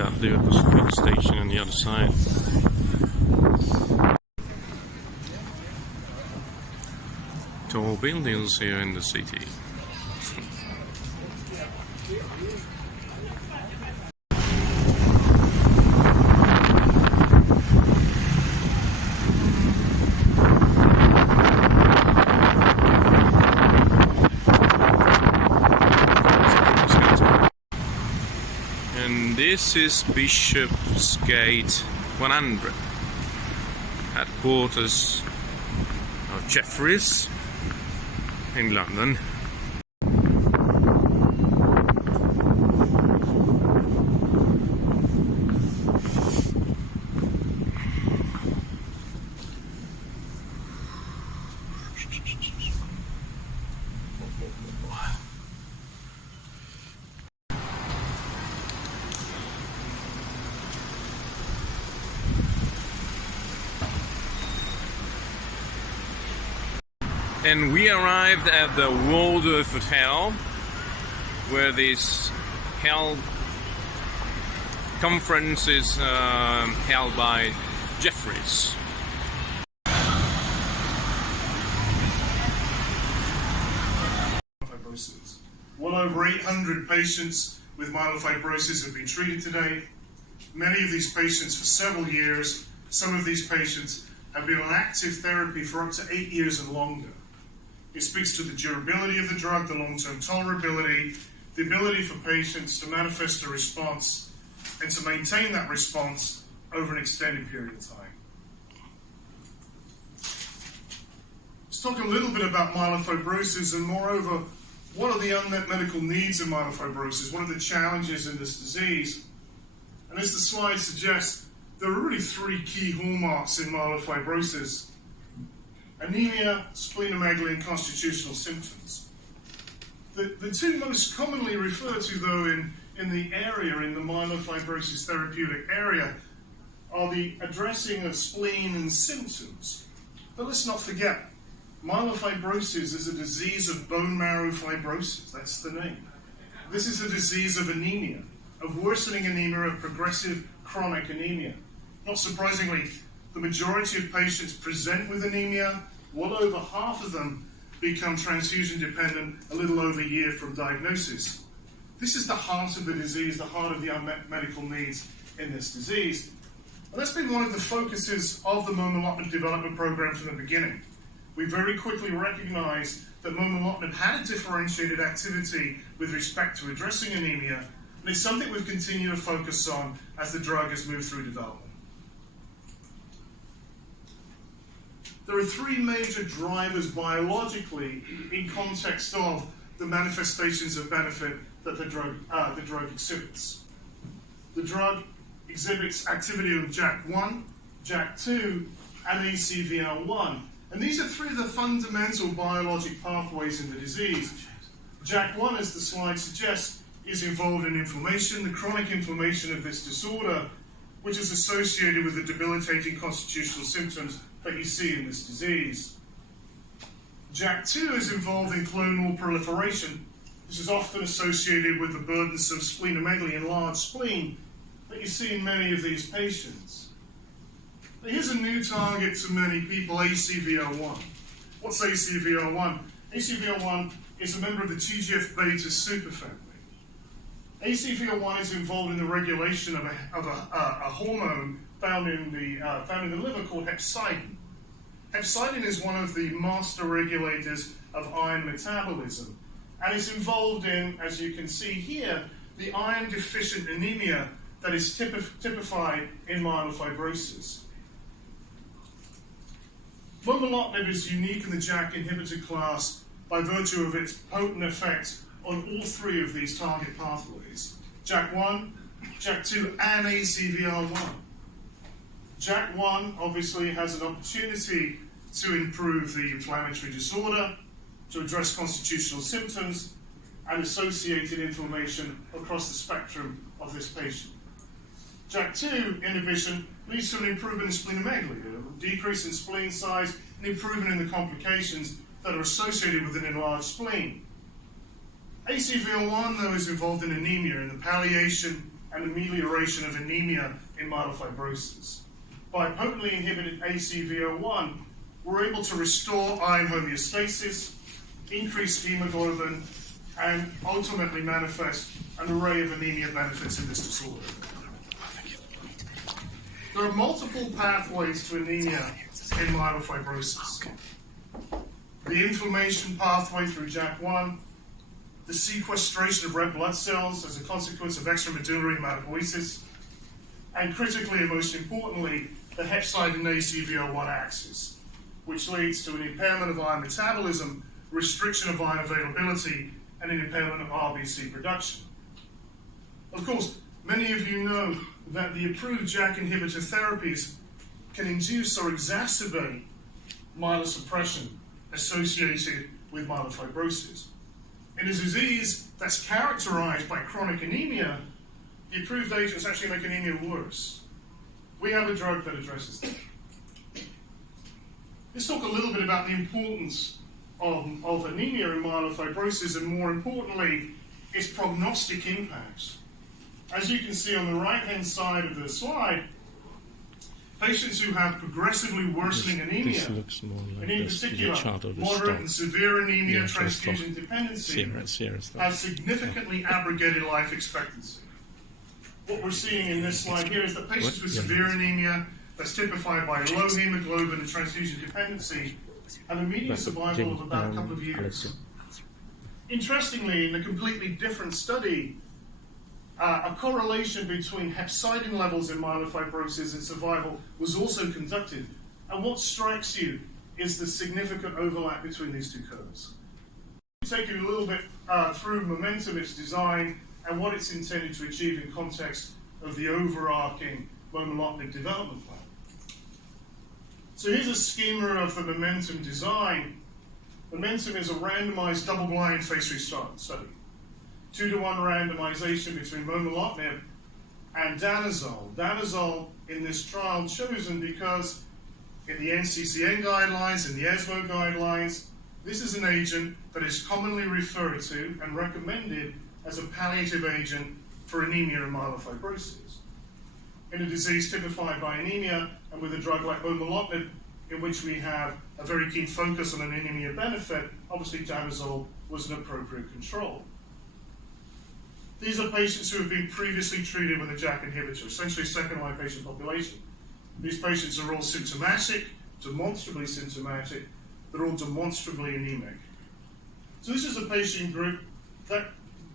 Yeah, Liverpool station on the other side. Tall buildings here in the city. And this is Bishopsgate 100, headquarters of Jefferies in London. And we arrived at the Waldorf Hotel, where this conference is held by Jefferies. Myelofibrosis. Well over 800 patients with myelofibrosis have been treated today. Many of these patients for several years. Some of these patients have been on active therapy for up to 8 years and longer. It speaks to the durability of the drug, the long-term tolerability, the ability for patients to manifest a response and to maintain that response over an extended period of time. Let's talk a little bit about myelofibrosis and moreover, what are the unmet medical needs in myelofibrosis? What are the challenges in this disease? And as the slide suggests, there are really three key hallmarks in myelofibrosis: anemia, splenomegaly, and constitutional symptoms. The two most commonly referred to, though, in the myelofibrosis therapeutic area, are the addressing of spleen and symptoms. But let's not forget, myelofibrosis is a disease of bone marrow fibrosis. That's the name. This is a disease of anemia, of worsening anemia, of progressive chronic anemia. Not surprisingly, the majority of patients present with anemia. Well over half of them become transfusion dependent a little over a year from diagnosis. This is the heart of the disease, the heart of the unmet medical needs in this disease. And that's been one of the focuses of the momelotinib development program from the beginning. We very quickly recognized that momelotinib had a differentiated activity with respect to addressing anemia, and it's something we've continued to focus on as the drug has moved through development. There are three major drivers biologically in context of the manifestations of benefit that the drug exhibits. The drug exhibits activity of JAK1, JAK2, and ACVL1. And these are three of the fundamental biologic pathways in the disease. JAK1, as the slide suggests, is involved in inflammation, the chronic inflammation of this disorder, which is associated with the debilitating constitutional symptoms that you see in this disease. JAK2 is involved in clonal proliferation. This is often associated with the burdensome splenomegaly, enlarged spleen, that you see in many of these patients. Now, here's a new target to many people, ACVL1. What's ACVL1? ACVL1 is a member of the TGF-beta superfamily. ACVL1 is involved in the regulation of a hormone found in the liver called hepcidin. Hepcidin is one of the master regulators of iron metabolism, and is involved in, as you can see here, the iron-deficient anemia that is typified in myelofibrosis. Momelotinib is unique in the JAK inhibitor class by virtue of its potent effect on all three of these target pathways: JAK1, JAK2, and ACVL1. JAK1 obviously has an opportunity to improve the inflammatory disorder, to address constitutional symptoms, and associated inflammation across the spectrum of this patient. JAK2 inhibition leads to an improvement in splenomegaly, a decrease in spleen size, and improvement in the complications that are associated with an enlarged spleen. ACVL1, though, is involved in anemia, in the palliation and and amelioration of anemia in myelofibrosis. By potently inhibiting ACVO1, we're able to restore iron homeostasis, increase hemoglobin, and ultimately manifest an array of anemia benefits in this disorder. There are multiple pathways to anemia in myelofibrosis. The inflammation pathway through JAK1, the sequestration of red blood cells as a consequence of extramedullary hematopoiesis, and critically and most importantly, the hepcidin ACVO1 axis, which leads to an impairment of iron metabolism, restriction of iron availability, and an impairment of RBC production. Of course, many of you know that the approved JAK inhibitor therapies can induce or exacerbate myelosuppression associated with myelofibrosis. In a disease that's characterized by chronic anemia, the approved agents actually make anemia worse. We have a drug that addresses that. Let's talk a little bit about the importance of anemia in myelofibrosis, and more importantly, its prognostic impacts. As you can see on the right-hand side of the slide, patients who have progressively worsening anemia, and in particular moderate and severe anemia, transfusion dependency, have significantly abrogated life expectancy. What we're seeing in this slide here is that patients with severe anemia, that's typified by low hemoglobin and transfusion dependency, have a median survival of about a couple of years. Interestingly, in a completely different study, a correlation between hepcidin levels in myelofibrosis and survival was also conducted. And what strikes you is the significant overlap between these two curves. I'll take you a little bit through MOMENTUM, its design, and what it's intended to achieve in context of the overarching momelotinib development plan. So here's a schema of the MOMENTUM design. MOMENTUM is a randomized double-blind phase 3 study. 2-to-1 randomization between momelotinib and danazol. Danazol in this trial chosen because in the NCCN guidelines and the ESMO guidelines, this is an agent that is commonly referred to and recommended as a palliative agent for anemia and myelofibrosis. In a disease typified by anemia, and with a drug like momelotinib, in which we have a very keen focus on an anemia benefit, obviously danazol was an appropriate control. These are patients who have been previously treated with a JAK inhibitor, essentially second-line patient population. These patients are all symptomatic, demonstrably symptomatic, they're all demonstrably anemic. So this is a patient group that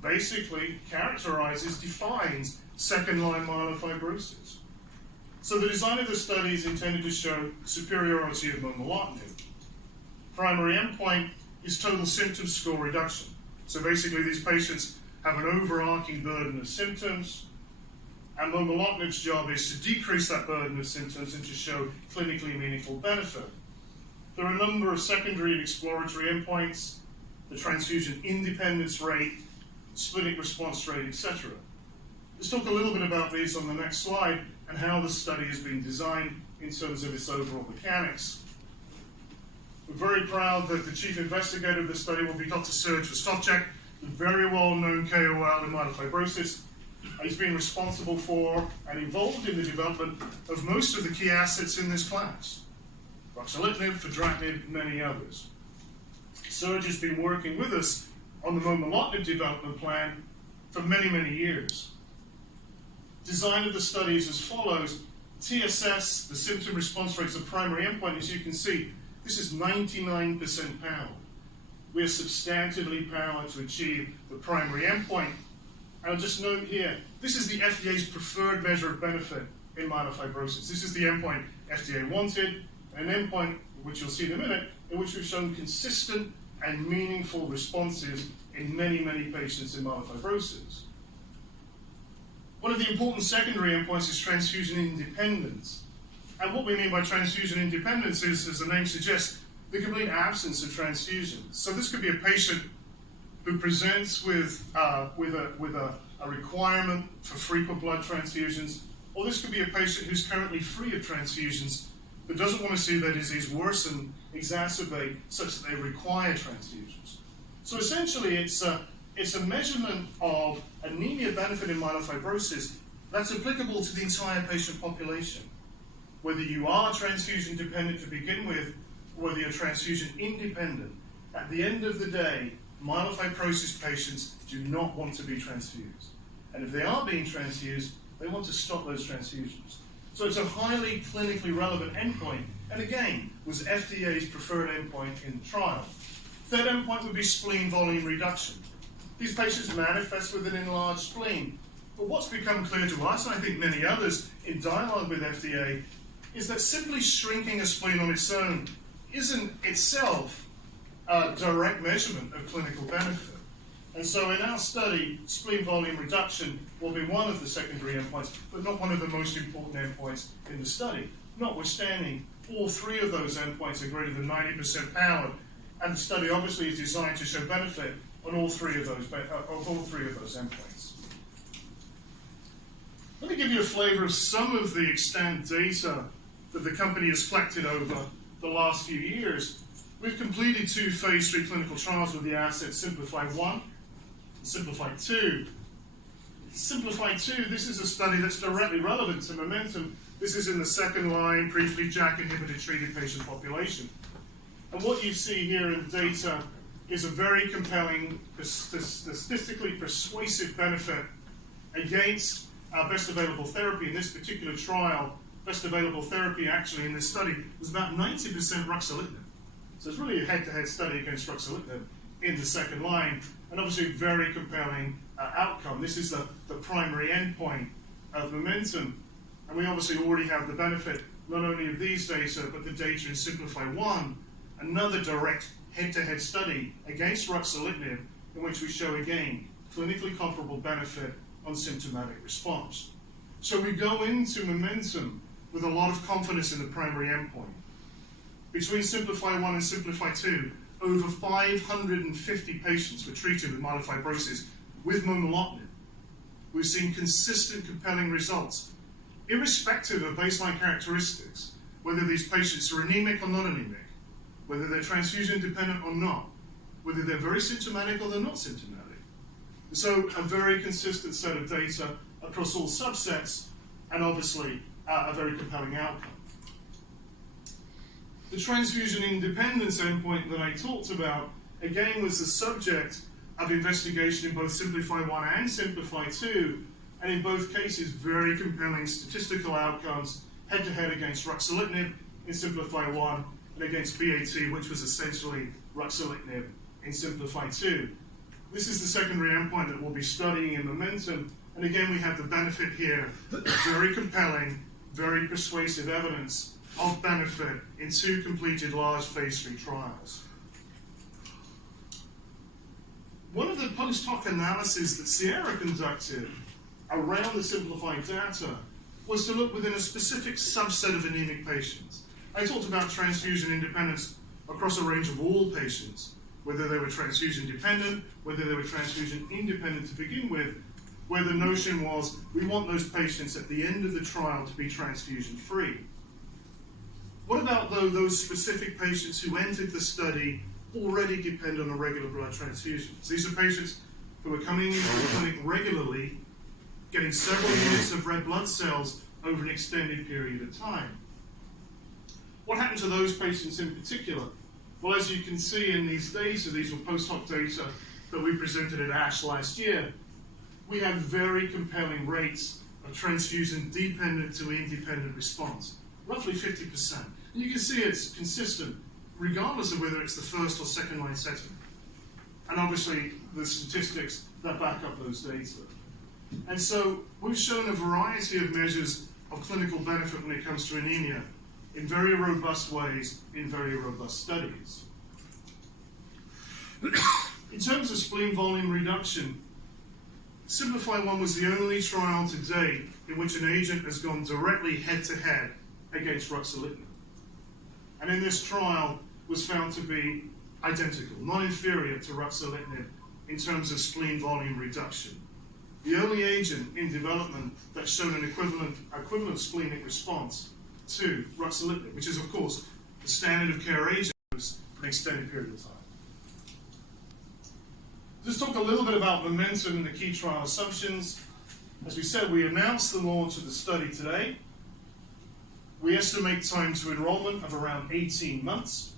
basically defines second-line myelofibrosis. So the design of the study is intended to show superiority of momelotinib. Primary endpoint is total symptom score reduction. So basically these patients have an overarching burden of symptoms, and momelotinib's job is to decrease that burden of symptoms and to show clinically meaningful benefit. There are a number of secondary and exploratory endpoints, the transfusion independence rate, splenic response rate, etc. Let's talk a little bit about these on the next slide and how the study has been designed in terms of its overall mechanics. We're very proud that the chief investigator of the study will be Dr. Serge Vostovchek, a very well-known KOL in myelofibrosis. He's been responsible for and involved in the development of most of the key assets in this class. Ruxolitinib, fedratinib, many others. Serge has been working with us on the momelotinib development plan for many, many years. Design of the study is as follows. TSS, the symptom response rate, is the primary endpoint. As you can see, this is 99% powered. We are substantively powered to achieve the primary endpoint. And I'll just note here, this is the FDA's preferred measure of benefit in myelofibrosis. This is the endpoint FDA wanted, an endpoint, which you'll see in a minute, in which we've shown consistent and meaningful responses in many, many patients in myelofibrosis. One of the important secondary endpoints is transfusion independence. And what we mean by transfusion independence is, as the name suggests, the complete absence of transfusions. So this could be a patient who presents with a requirement for frequent blood transfusions, or this could be a patient who's currently free of transfusions but doesn't want to see their disease worsen, exacerbate, such that they require transfusions. So essentially, it's a measurement of anemia benefit in myelofibrosis That's applicable to the entire patient population. Whether you are transfusion dependent to begin with, or whether you're transfusion independent, at the end of the day, myelofibrosis patients do not want to be transfused. And if they are being transfused, they want to stop those transfusions. So it's a highly clinically relevant endpoint, and again, was FDA's preferred endpoint in the trial. Third endpoint would be spleen volume reduction. These patients manifest with an enlarged spleen. But what's become clear to us, and I think many others in dialogue with FDA, is that simply shrinking a spleen on its own isn't itself a direct measurement of clinical benefit. And so in our study, spleen volume reduction will be one of the secondary endpoints, but not one of the most important endpoints in the study. Notwithstanding, all three of those endpoints are greater than 90% powered, and the study obviously is designed to show benefit on all three of those endpoints. Let me give you a flavor of some of the extant data that the company has collected over the last few years. We've completed 2 phase 3 clinical trials with the asset Simplify 1 and Simplify 2. Simplify 2, this is a study that's directly relevant to Momentum. This is in the second-line, previously JAK inhibitor-treated patient population. And what you see here in the data is a very compelling, statistically persuasive benefit against our best available therapy. In this particular trial, best available therapy actually in this study was about 90% ruxolitinib. So it's really a head-to-head study against ruxolitinib in the second line, and obviously a very compelling outcome. This is the primary endpoint of Momentum, and we obviously already have the benefit not only of these data, but the data in Simplify 1, another direct head-to-head study against ruxolitinib, in which we show again clinically comparable benefit on symptomatic response. So we go into Momentum with a lot of confidence in the primary endpoint. Between Simplify 1 and Simplify 2, over 550 patients were treated with myelofibrosis with momelotinib. We've seen consistent, compelling results, irrespective of baseline characteristics, whether these patients are anemic or not anemic, whether they're transfusion dependent or not, whether they're very symptomatic or they're not symptomatic. So a very consistent set of data across all subsets, and obviously a very compelling outcome. The transfusion independence endpoint that I talked about, again, was the subject of investigation in both Simplify 1 and Simplify 2, and in both cases, very compelling statistical outcomes, head-to-head against ruxolitinib in Simplify 1, and against BAT, which was essentially ruxolitinib in Simplify 2. This is the secondary endpoint that we'll be studying in Momentum, and again, we have the benefit here, very compelling, very persuasive evidence of benefit in 2 completed large phase 3 trials. One of the post-hoc analyses that Sierra conducted around the simplified data was to look within a specific subset of anemic patients. I talked about transfusion independence across a range of all patients, whether they were transfusion dependent, whether they were transfusion independent to begin with, where the notion was we want those patients at the end of the trial to be transfusion free. What about though those specific patients who entered the study already depend on a regular blood transfusion? These are patients who are coming into the clinic regularly, getting several units of red blood cells over an extended period of time. What happened to those patients in particular? Well, as you can see in these data, these were post-hoc data that we presented at ASH last year, we had very compelling rates of transfusion dependent to independent response, roughly 50%. And you can see it's consistent, regardless of whether it's the first or second line setting. And obviously, the statistics that back up those data. And so we've shown a variety of measures of clinical benefit when it comes to anemia in very robust ways, in very robust studies. In terms of spleen volume reduction, Simplify 1 was the only trial to date in which an agent has gone directly head-to-head against ruxolitinib. And in this trial was found to be identical, non-inferior to ruxolitinib in terms of spleen volume reduction. The only agent in development that's shown an equivalent splenic response to ruxolitinib, which is, of course, the standard of care agent for an extended period of time. Let's talk a little bit about Momentum and the key trial assumptions. As we said, we announced the launch of the study today. We estimate time to enrollment of around 18 months.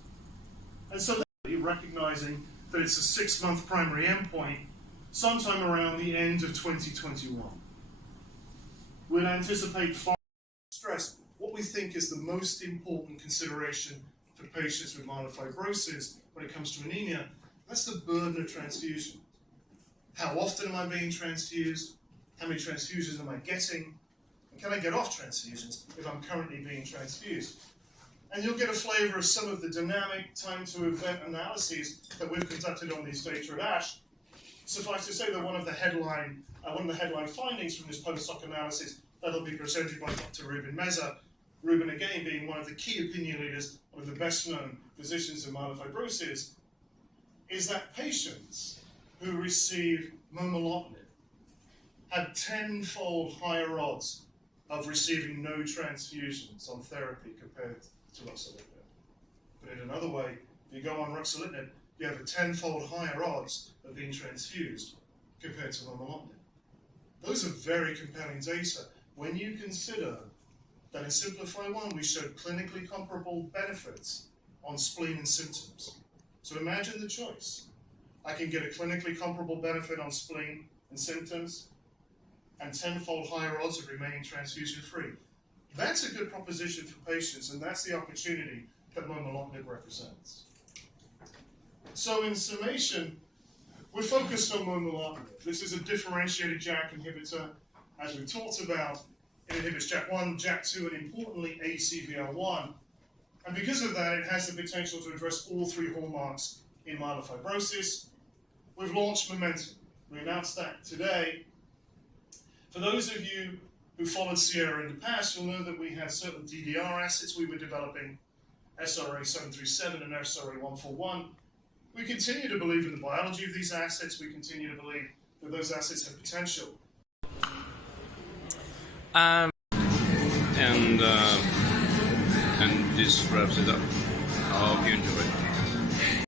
And so recognizing that it's a 6-month primary endpoint sometime around the end of 2021. We'd anticipate stress what we think is the most important consideration for patients with myelofibrosis when it comes to anemia. That's the burden of transfusion. How often am I being transfused? How many transfusions am I getting? And can I get off transfusions if I'm currently being transfused? And you'll get a flavor of some of the dynamic time-to-event analyses that we've conducted on these data at ASH. Suffice to say that one of the headline findings from this post-hoc analysis that'll be presented by Dr. Ruben Meza, Ruben again being one of the key opinion leaders, one of the best-known physicians in myelofibrosis, is that patients who receive momelotinib had 10-fold higher odds of receiving no transfusions on therapy compared to ruxolitinib. But in another way, if you go on ruxolitinib, you have a 10-fold higher odds of being transfused compared to momelotinib. Those are very compelling data when you consider that in Simplify-1 we showed clinically comparable benefits on spleen and symptoms. So imagine the choice. I can get a clinically comparable benefit on spleen and symptoms and 10-fold higher odds of remaining transfusion-free. That's a good proposition for patients, and that's the opportunity that momelotinib represents. So in summation, we're focused on momelotinib. This is a differentiated JAK inhibitor. As we talked about, it inhibits JAK1, JAK2, and importantly, ACVR1. And because of that, it has the potential to address all 3 hallmarks in myelofibrosis. We've launched Momentum. We announced that today. For those of you who followed Sierra in the past, you'll know that we had certain DDR assets we were developing, SRA737 and SRA141. We continue to believe in the biology of these assets. We continue to believe that those assets have potential. And this wraps it up. I hope you enjoyed it.